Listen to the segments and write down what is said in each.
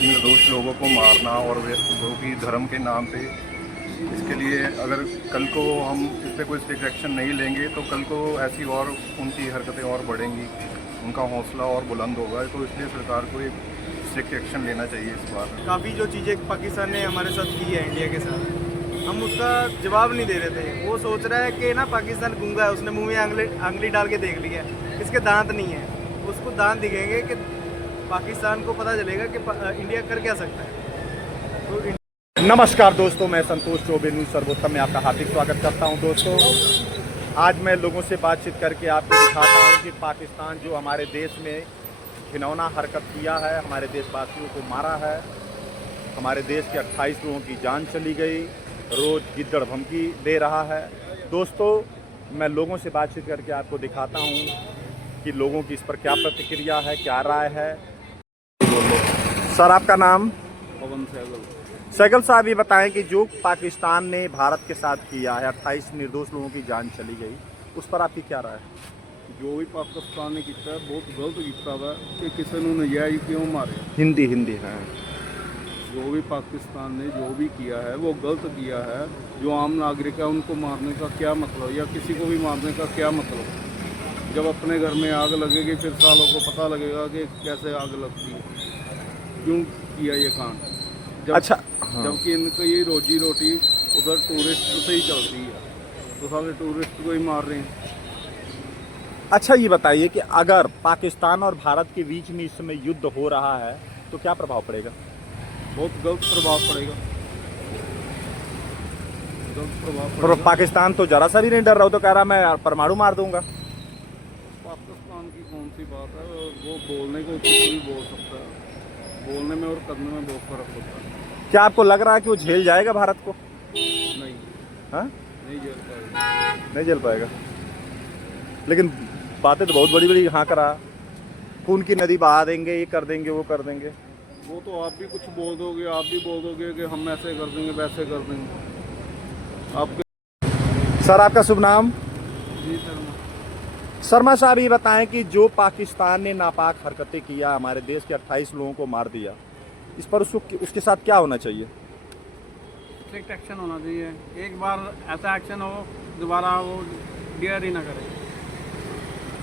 निर्दोष लोगों को मारना और वो भी धर्म के नाम पे, इसके लिए अगर कल को हम इस पर कोई स्ट्रिक्ट एक्शन नहीं लेंगे तो कल को ऐसी और उनकी हरकतें और बढ़ेंगी, उनका हौसला और बुलंद होगा। तो इसलिए सरकार को एक स्ट्रिक्ट एक्शन लेना चाहिए इस बार। काफ़ी जो चीज़ें पाकिस्तान ने हमारे साथ की है इंडिया के साथ, हम उसका जवाब नहीं दे रहे थे। वो सोच रहा है कि ना पाकिस्तान गूंगा है, उसने मुंह में आंगली डाल के देख लिया, इसके दांत नहीं है। उसको दांत दिखेंगे कि पाकिस्तान को पता चलेगा कि इंडिया कर क्या सकता है। तो नमस्कार दोस्तों, मैं संतोष चौबे न्यूज़ सर्वोत्तम में आपका हार्दिक स्वागत करता हूं। दोस्तों, आज मैं लोगों से बातचीत करके आपको दिखाता हूं कि पाकिस्तान जो हमारे देश में घिनौना हरकत किया है, हमारे देशवासियों को मारा है, हमारे देश के 28 लोगों की जान चली गई, रोज़ गिद्दड़ धमकी दे रहा है। दोस्तों, मैं लोगों से बातचीत करके आपको दिखाता हूँ कि लोगों की इस पर क्या प्रतिक्रिया है, क्या राय है। सर, आपका नाम? पवन सैगल साहब, ये बताएं कि जो पाकिस्तान ने भारत के साथ किया है, 28 निर्दोष लोगों की जान चली गई, उस पर आपकी क्या राय है? जो भी पाकिस्तान ने किया है बहुत गलत किया हुआ कि किसी को नजायज क्यों मारे। हिंदी है। जो भी पाकिस्तान ने जो भी किया है वो गलत किया है। जो आम नागरिक है उनको मारने का क्या मतलब, या किसी को भी मारने का क्या मतलब। जब अपने घर में आग लगेगी फिर सालों को पता लगेगा कि कैसे आग लगती है, क्यों किया ये कांड। अच्छा, हाँ। जबकि इनकी रोजी रोटी उधर टूरिस्ट से ही चलती है, तो सारे टूरिस्ट को ही मार रहे हैं। अच्छा, ये बताइए कि अगर पाकिस्तान और भारत के बीच में इस समय युद्ध हो रहा है तो क्या प्रभाव पड़ेगा? बहुत गलत प्रभाव पड़ेगा, गलत प्रभाव पड़ेगा। पाकिस्तान तो जरा सा भी नहीं डर रहा, तो कह रहा मैं परमाणु मार दूंगा। पाकिस्तान की कौन सी बात है, वो बोलने को कुछ भी बोल सकता है, बोलने में और करने में बहुत फर्क होता है। क्या आपको लग रहा है कि वो झेल जाएगा भारत को? नहीं, हाँ, नहीं झेल पाएगा। नहीं झेल पाएगा। लेकिन बातें तो बहुत बड़ी बड़ी हाँ करा, खून की नदी बहा देंगे, ये कर देंगे, वो कर देंगे। वो तो आप भी कुछ बोल दोगे, आप भी बोल दोगे कि हम ऐसे कर देंगे, वैसे कर देंगे। आपके सर, आपका शुभ नाम? जी शर्मा। शर्मा साहब, ये बताएं कि जो पाकिस्तान ने नापाक हरकतें किया, हमारे देश के 28 लोगों को मार दिया, इस पर उसके साथ क्या होना चाहिए? स्ट्रिक्ट एक्शन होना चाहिए। एक बार ऐसा एक्शन हो, दोबारा वो डेयर ही ना करे।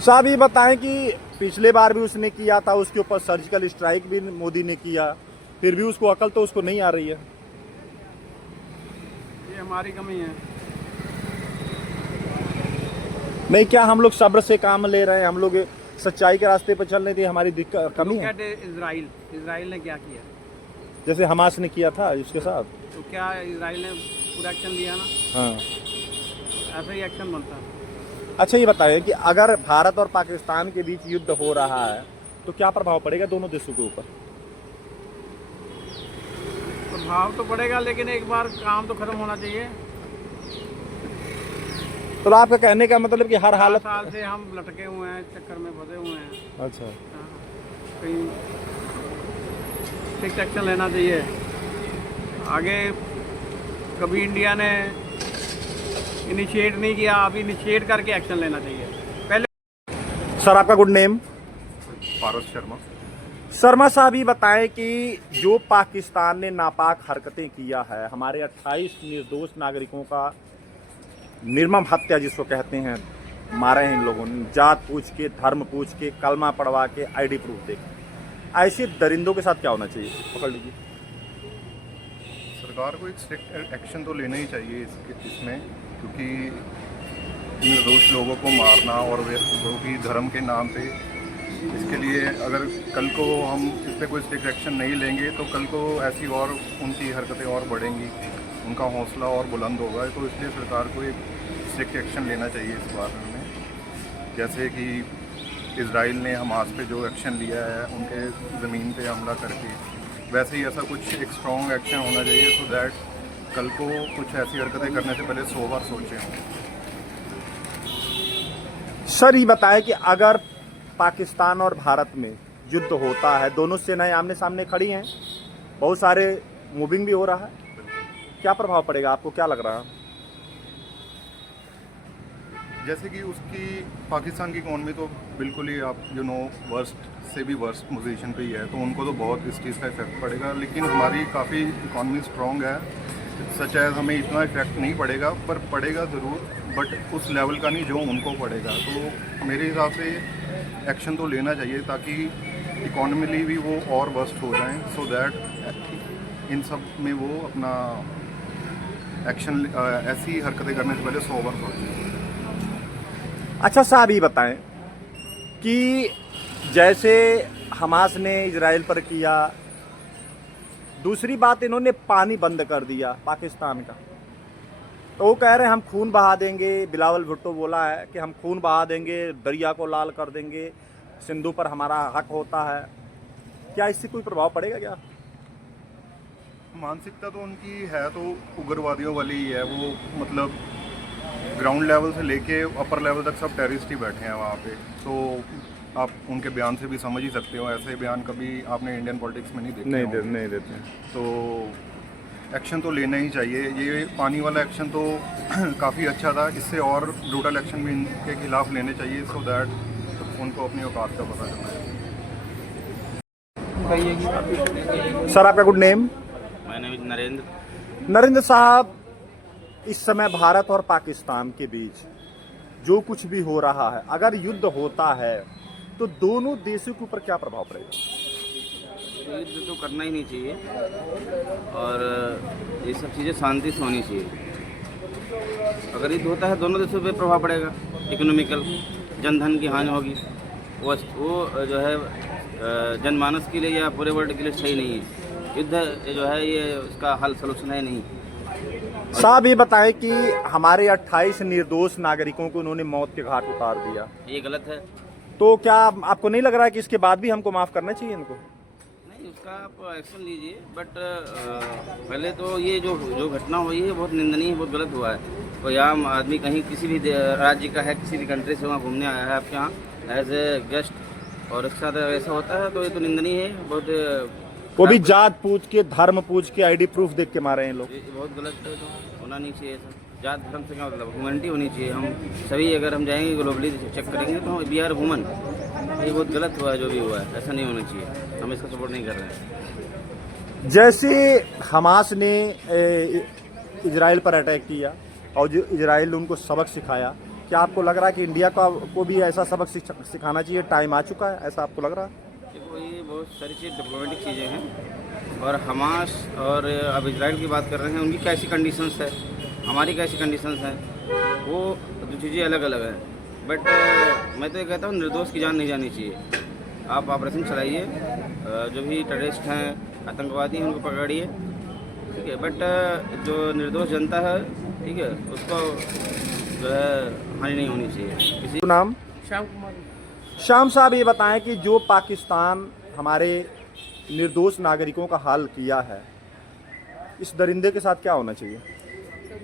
साहब, ये बताएं कि पिछले बार भी उसने किया था, उसके ऊपर सर्जिकल स्ट्राइक भी मोदी ने किया, फिर भी उसको अकल तो उसको नहीं आ रही है। ये हमारी कमी है। नहीं, क्या हम लोग सब्र से काम ले रहे हैं? हम लोग सच्चाई के रास्ते पर चल रहे थे, हमारी दिक्कत कमी है। इजराइल ने क्या किया? जैसे हमास ने किया था इसके साथ, तो क्या इजराइल ने पूरा एक्शन लिया ना? हाँ। ऐसा ही एक्शन बनता है। अच्छा, ये बताइए कि अगर भारत और पाकिस्तान के बीच युद्ध हो रहा है तो क्या प्रभाव पड़ेगा दोनों देशों के ऊपर? प्रभाव तो पड़ेगा, लेकिन एक बार काम तो खत्म होना चाहिए। तो आपका कहने का मतलब कि हर हालत साल से हम लटके हुए हैं, चक्कर में फंसे हुए हैं। अच्छा, कहीं स्ट्रिक्ट एक्शन लेना चाहिए। आगे कभी इंडिया ने इनिशिएट नहीं किया, अभी इनिशिएट करके एक्शन लेना चाहिए पहले। सर, आपका गुड नेम? पारस शर्मा। शर्मा साहब, ये बताएं कि जो पाकिस्तान ने नापाक हरकतें किया है, हमारे 28 निर्दोष नागरिकों का निर्मम हत्या जिसको कहते हैं, मारे हैं इन लोगों ने, जात पूछ के, धर्म पूछ के, कलमा पढ़वा के, आईडी प्रूफ दे के। ऐसे दरिंदों के साथ क्या होना चाहिए? पकड़ लीजिए। सरकार को एक स्ट्रिक्ट एक्शन तो लेना ही चाहिए इसमें, क्योंकि निर्दोष लोगों को मारना और वो भी धर्म के नाम पे, इसके लिए अगर कल को हम इस पर कोई स्ट्रिक्ट एक्शन नहीं लेंगे तो कल को ऐसी और उनकी हरकतें और बढ़ेंगी, उनका हौसला और बुलंद होगा। तो इसलिए सरकार को एक स्ट्रिक्ट एक्शन लेना चाहिए इस बारे में। जैसे कि इजराइल ने हमास पे जो एक्शन लिया है उनके ज़मीन पे हमला करके, वैसे ही ऐसा कुछ एक स्ट्रॉन्ग एक्शन होना चाहिए, सो दैट कल को कुछ ऐसी हरकतें करने से पहले 100 बार सोचें हों। सर, ये बताएं कि अगर पाकिस्तान और भारत में युद्ध होता है, दोनों सेनाएं आमने सामने खड़ी हैं, बहुत सारे मूविंग भी हो रहा है, क्या प्रभाव पड़ेगा? आपको क्या लग रहा है? जैसे कि उसकी पाकिस्तान की इकॉनमी तो बिल्कुल ही आप वर्स्ट से भी वर्स्ट पोजीशन पे ही है, तो उनको तो बहुत इस चीज़ का इफेक्ट पड़ेगा। लेकिन हमारी काफ़ी इकॉनमी स्ट्रॉन्ग है, सच है हमें इतना इफेक्ट नहीं पड़ेगा, पर पड़ेगा ज़रूर, बट उस लेवल का नहीं जो उनको पड़ेगा। तो मेरे हिसाब से एक्शन तो लेना चाहिए ताकि इकॉनमिकली भी वो और वर्स्ट हो जाएं, सो दैट इन सब में वो अपना एक्शन ऐसी हरकतें करने से पहले सोबर सोचें। अच्छा साहब ये बताएं कि जैसे हमास ने इजराइल पर किया, दूसरी बात इन्होंने पानी बंद कर दिया पाकिस्तान का, तो वो कह रहे हैं हम खून बहा देंगे। बिलावल भुट्टो बोला है कि हम खून बहा देंगे, दरिया को लाल कर देंगे, सिंधु पर हमारा हक होता है। क्या इससे कोई प्रभाव पड़ेगा क्या? मानसिकता तो उनकी है तो उग्रवादियों वाली ही है, वो मतलब ग्राउंड लेवल से लेके अपर लेवल तक सब टेररिस्ट ही बैठे हैं वहाँ पे। तो आप उनके बयान से भी समझ ही सकते हो, ऐसे बयान कभी आपने इंडियन पॉलिटिक्स में नहीं देखे नहीं देते। तो एक्शन तो लेना ही चाहिए। ये पानी वाला एक्शन तो काफ़ी अच्छा था, इससे और ब्रूटल एक्शन भी इनके खिलाफ लेने चाहिए, सो दैट उनको अपनी औकात का पता चलना चाहिए। सर आपका good name? My name is Narendra. Narendra साहब, इस समय भारत और पाकिस्तान के बीच जो कुछ भी हो रहा है, अगर युद्ध होता है तो दोनों देशों के ऊपर क्या प्रभाव पड़ेगा? युद्ध तो करना ही नहीं चाहिए और ये सब चीज़ें शांति से होनी चाहिए। अगर युद्ध होता है दोनों देशों पे प्रभाव पड़ेगा, इकोनॉमिकल, जनधन की हानि होगी। वो जो है जनमानस के लिए या पूरे वर्ल्ड के लिए सही नहीं है। युद्ध जो है ये उसका हल सलूशन है नहीं। साहब ये बताएं कि हमारे 28 निर्दोष नागरिकों को उन्होंने मौत के घाट उतार दिया, ये गलत है। तो क्या आपको नहीं लग रहा है कि इसके बाद भी हमको माफ़ करना चाहिए इनको? नहीं, उसका आप एक्शन लीजिए, बट पहले तो ये जो घटना हुई है बहुत निंदनीय है, बहुत गलत हुआ है। कोई आम आदमी कहीं किसी भी राज्य का है, किसी भी कंट्री से वहाँ घूमने आया है आपके यहाँ एज ए गेस्ट, और इसके साथ ऐसा होता है तो ये तो निंदनीय है। बहुत वो भी जात पूछ के, धर्म पूछ के, आईडी प्रूफ देख के मारे हैं लोग। ये बहुत गलत है, तो होना नहीं चाहिए ऐसा। जात धर्म से क्या मतलब, ह्यूमैनिटी होनी चाहिए। हम सभी अगर हम जाएंगे ग्लोबली चेक करेंगे तो वी आर ह्यूमन। ये बहुत गलत हुआ है जो भी हुआ है, ऐसा नहीं होना चाहिए। हम इसका सपोर्ट नहीं कर रहे हैं। जैसे हमास ने इजराइल पर अटैक किया और जो इजराइल ने उनको सबक सिखाया, क्या आपको लग रहा है कि इंडिया को भी ऐसा सबक सिखाना चाहिए? टाइम आ चुका है, ऐसा आपको लग रहा है? देखो ये बहुत सारी चीज़ डिप्लोमेटिक चीज़ें हैं, और हमास और अब इजराइल की बात कर रहे हैं, उनकी कैसी कंडीशंस है, हमारी कैसी कंडीशंस हैं, वो दो चीज़ें अलग अलग हैं। बट मैं तो ये कहता हूँ निर्दोष की जान नहीं जानी चाहिए। आप ऑपरेशन चलाइए, जो भी टेररिस्ट हैं, आतंकवादी हैं, उनको पकड़िए, ठीक है, बट जो निर्दोष जनता है, ठीक है, उसको जो है हानि नहीं होनी चाहिए। किसी नाम? श्याम कुमार। श्याम साहब ये बताएं कि जो पाकिस्तान हमारे निर्दोष नागरिकों का हाल किया है, इस दरिंदे के साथ क्या होना चाहिए?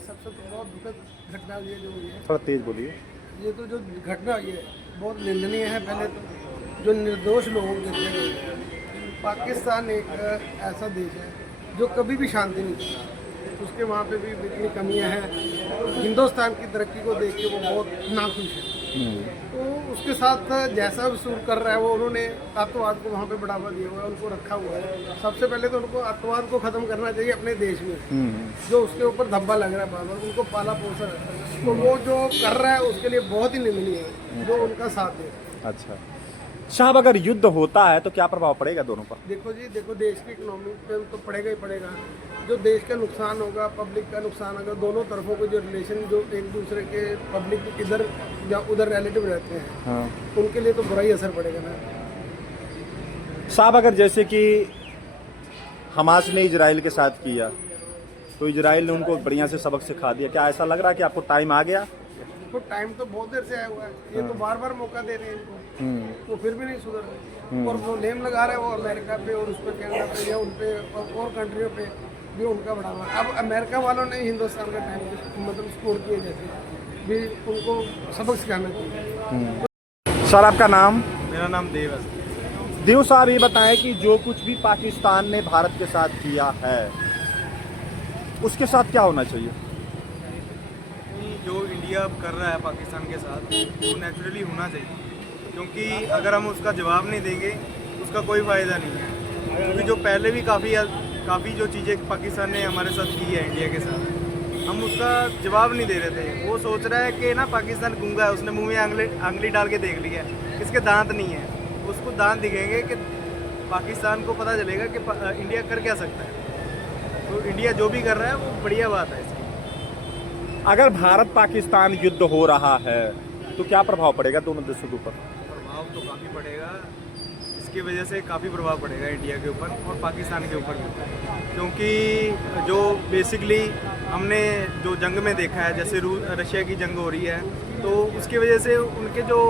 सबसे तो बहुत दुखद घटना ये जो हुई है, थोड़ा तेज बोलिए। ये तो जो घटना हुई है बहुत निंदनीय है। पहले तो जो निर्दोष लोगों के थे, पाकिस्तान एक ऐसा देश है जो कभी भी शांति नहीं चाहता, उसके वहाँ पे भी इतनी कमियां हैं। हिंदुस्तान की तरक्की को देख के वो बहुत नाखुश है, तो उसके साथ जैसा भी शुरू कर रहा है वो, उन्होंने आतंकवाद को वहाँ पे बढ़ावा दिया हुआ है, उनको रखा हुआ है। सबसे पहले तो उनको आतंकवाद को ख़त्म करना चाहिए अपने देश में, जो उसके ऊपर धब्बा लग रहा है बार बार, उनको पाला पोसा है, तो वो जो कर रहा है उसके लिए बहुत ही निंदनीय है जो उनका साथ है। अच्छा साहब, अगर युद्ध होता है तो क्या प्रभाव पड़ेगा दोनों पर? देखो जी, देखो देश की इकोनॉमी पे तो पड़ेगा ही पड़ेगा। जो देश का नुकसान होगा, पब्लिक का नुकसान होगा, दोनों तरफों के जो रिलेशन, जो एक दूसरे के पब्लिक इधर या उधर रिलेटिव रहते हैं, हाँ। उनके लिए तो बुरा ही असर पड़ेगा ना साहब। अगर जैसे कि हमास ने इजराइल के साथ किया तो इजराइल ने उनको बढ़िया से सबक सिखा दिया, क्या ऐसा लग रहा है कि आपको टाइम आ गया? तो टाइम तो बहुत देर से आया हुआ है, ये तो बार बार मौका दे रहे हैं इनको, तो फिर भी नहीं सुधर रहे। और वो नेम लगा रहे हैं वो अमेरिका पे और उस पर कनाडा पे या उन पे और कंट्रियों पे भी उनका बढ़ावा। अब अमेरिका वालों ने हिंदुस्तान का टाइम मतलब स्कोर किए, जैसे भी उनको सबक सिखाना चाहिए। सर आपका नाम? मेरा नाम देव है। देव साहब ये बताएं कि जो कुछ भी पाकिस्तान ने भारत के साथ किया है उसके साथ क्या होना चाहिए? जो इंडिया अब कर रहा है पाकिस्तान के साथ वो नेचुरली होना चाहिए, क्योंकि अगर हम उसका जवाब नहीं देंगे उसका कोई फ़ायदा नहीं है। क्योंकि जो पहले भी काफ़ी जो चीज़ें पाकिस्तान ने हमारे साथ की है इंडिया के साथ, हम उसका जवाब नहीं दे रहे थे। वो सोच रहा है कि ना पाकिस्तान गूंगा है, उसने मुंह में आंगली डाल के देख लिया है, इसके दांत नहीं है। उसको दांत दिखेंगे कि पाकिस्तान को पता चलेगा कि इंडिया कर क्या सकता है। तो इंडिया जो भी कर रहा है वो बढ़िया बात है इसकी। अगर भारत पाकिस्तान युद्ध हो रहा है तो क्या प्रभाव पड़ेगा दोनों देशों के ऊपर? प्रभाव तो काफ़ी पड़ेगा, इसकी वजह से काफ़ी प्रभाव पड़ेगा इंडिया के ऊपर और पाकिस्तान के ऊपर भी, क्योंकि जो बेसिकली हमने जो जंग में देखा है, जैसे रशिया की जंग हो रही है, तो उसकी वजह से उनके जो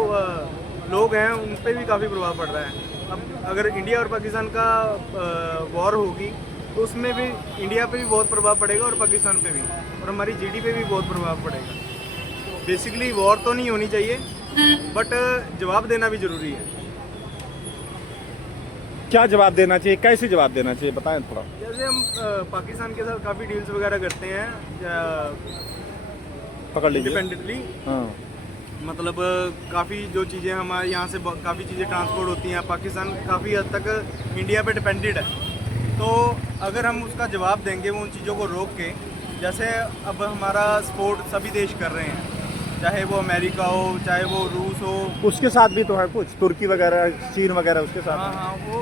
लोग हैं उन पर भी काफ़ी प्रभाव पड़ रहा है। अब अगर इंडिया और पाकिस्तान का वॉर होगी तो उसमें भी इंडिया पे भी बहुत प्रभाव पड़ेगा और पाकिस्तान पे भी, और हमारी जीडी पे भी बहुत प्रभाव पड़ेगा। बेसिकली वॉर तो नहीं होनी चाहिए, बट जवाब देना भी ज़रूरी है। क्या जवाब देना चाहिए, कैसे जवाब देना चाहिए, बताएं थोड़ा। जैसे हम पाकिस्तान के साथ काफ़ी डील्स वगैरह करते हैं पकड़ लीजिए। इंडिपेंडेंटली, हाँ, मतलब काफ़ी जो चीज़ें हमारे यहाँ से काफ़ी चीज़ें ट्रांसपोर्ट होती हैं, पाकिस्तान काफ़ी हद तक इंडिया पे डिपेंडेड है। तो अगर हम उसका जवाब देंगे वो उन चीज़ों को रोक के, जैसे अब हमारा सपोर्ट सभी देश कर रहे हैं, चाहे वो अमेरिका हो, चाहे वो रूस हो, उसके साथ भी तो है कुछ, तुर्की वगैरह, चीन वगैरह उसके साथ। हाँ हाँ, वो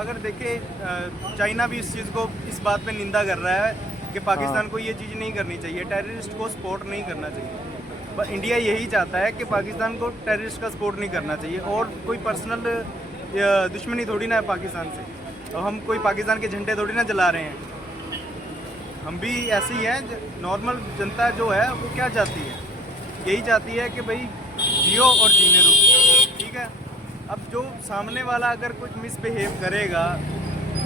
अगर देखें चाइना भी इस चीज़ को, इस बात पे निंदा कर रहा है कि पाकिस्तान को ये चीज़ नहीं करनी चाहिए, टेररिस्ट को सपोर्ट नहीं करना चाहिए। पर इंडिया यही चाहता है कि पाकिस्तान को टेररिस्ट का सपोर्ट नहीं करना चाहिए, और कोई पर्सनल दुश्मनी थोड़ी ना है पाकिस्तान से, और हम कोई पाकिस्तान के झंडे थोड़ी ना जला रहे हैं। हम भी ऐसे ही हैं, नॉर्मल जनता जो है वो क्या चाहती है, यही चाहती है कि भाई जियो और जीने दो, ठीक है। अब जो सामने वाला अगर कुछ मिसबिहेव करेगा,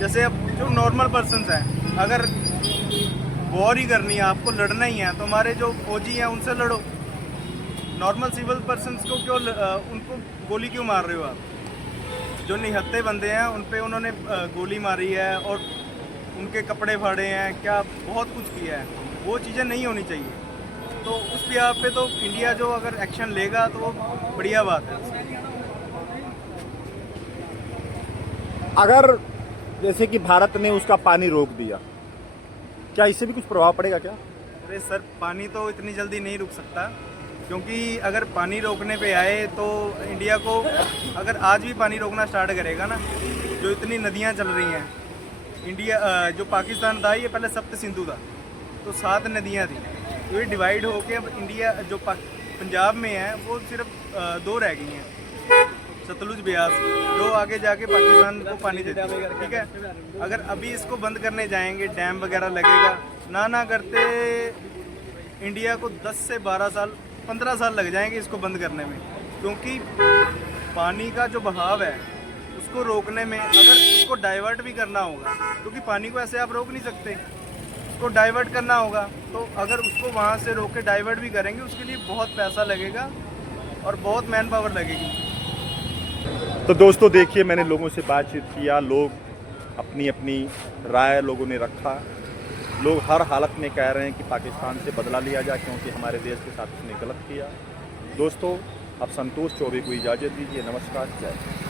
जैसे अब जो नॉर्मल पर्सन्स हैं, अगर वॉर ही करनी है, आपको लड़ना ही है, तो हमारे जो फौजी हैं उनसे लड़ो। नॉर्मल सिविल पर्सन्स को क्यों उनको गोली क्यों मार रहे हो आप? जो निहत्थे बंदे हैं उन पे उन्होंने गोली मारी है और उनके कपड़े फाड़े हैं, क्या बहुत कुछ किया है, वो चीज़ें नहीं होनी चाहिए। तो उस बिहार पे तो इंडिया जो अगर एक्शन लेगा तो वो बढ़िया बात है। अगर जैसे कि भारत ने उसका पानी रोक दिया, क्या इससे भी कुछ प्रभाव पड़ेगा क्या? अरे सर, पानी तो इतनी जल्दी नहीं रुक सकता, क्योंकि अगर पानी रोकने पे आए तो इंडिया को, अगर आज भी पानी रोकना स्टार्ट करेगा ना, जो इतनी नदियाँ चल रही हैं, इंडिया जो पाकिस्तान था ये पहले सप्त सिंधु था, तो 7 नदियाँ थी, तो ये डिवाइड होके अब इंडिया जो पंजाब में है वो सिर्फ 2 रह गई हैं, सतलुज ब्यास, जो आगे जाके पाकिस्तान को पानी देती है, ठीक है। अगर अभी इसको बंद करने जाएंगे, डैम वगैरह लगेगा, ना करते इंडिया को 10 से 12 साल 15 साल लग जाएंगे इसको बंद करने में, क्योंकि पानी का जो बहाव है उसको रोकने में, अगर उसको डाइवर्ट भी करना होगा, क्योंकि पानी को ऐसे आप रोक नहीं सकते, उसको डाइवर्ट करना होगा, तो अगर उसको वहाँ से रोक के डाइवर्ट भी करेंगे उसके लिए बहुत पैसा लगेगा और बहुत मैन पावर लगेगी। तो दोस्तों देखिए, मैंने लोगों से बातचीत किया, लोग अपनी अपनी राय लोगों ने रखा। लोग हर हालत में कह रहे हैं कि पाकिस्तान से बदला लिया जाए, क्योंकि हमारे देश के साथ उसने गलत किया। दोस्तों, अब संतोष चौबे को इजाज़त दीजिए। नमस्कार, जय हिंद।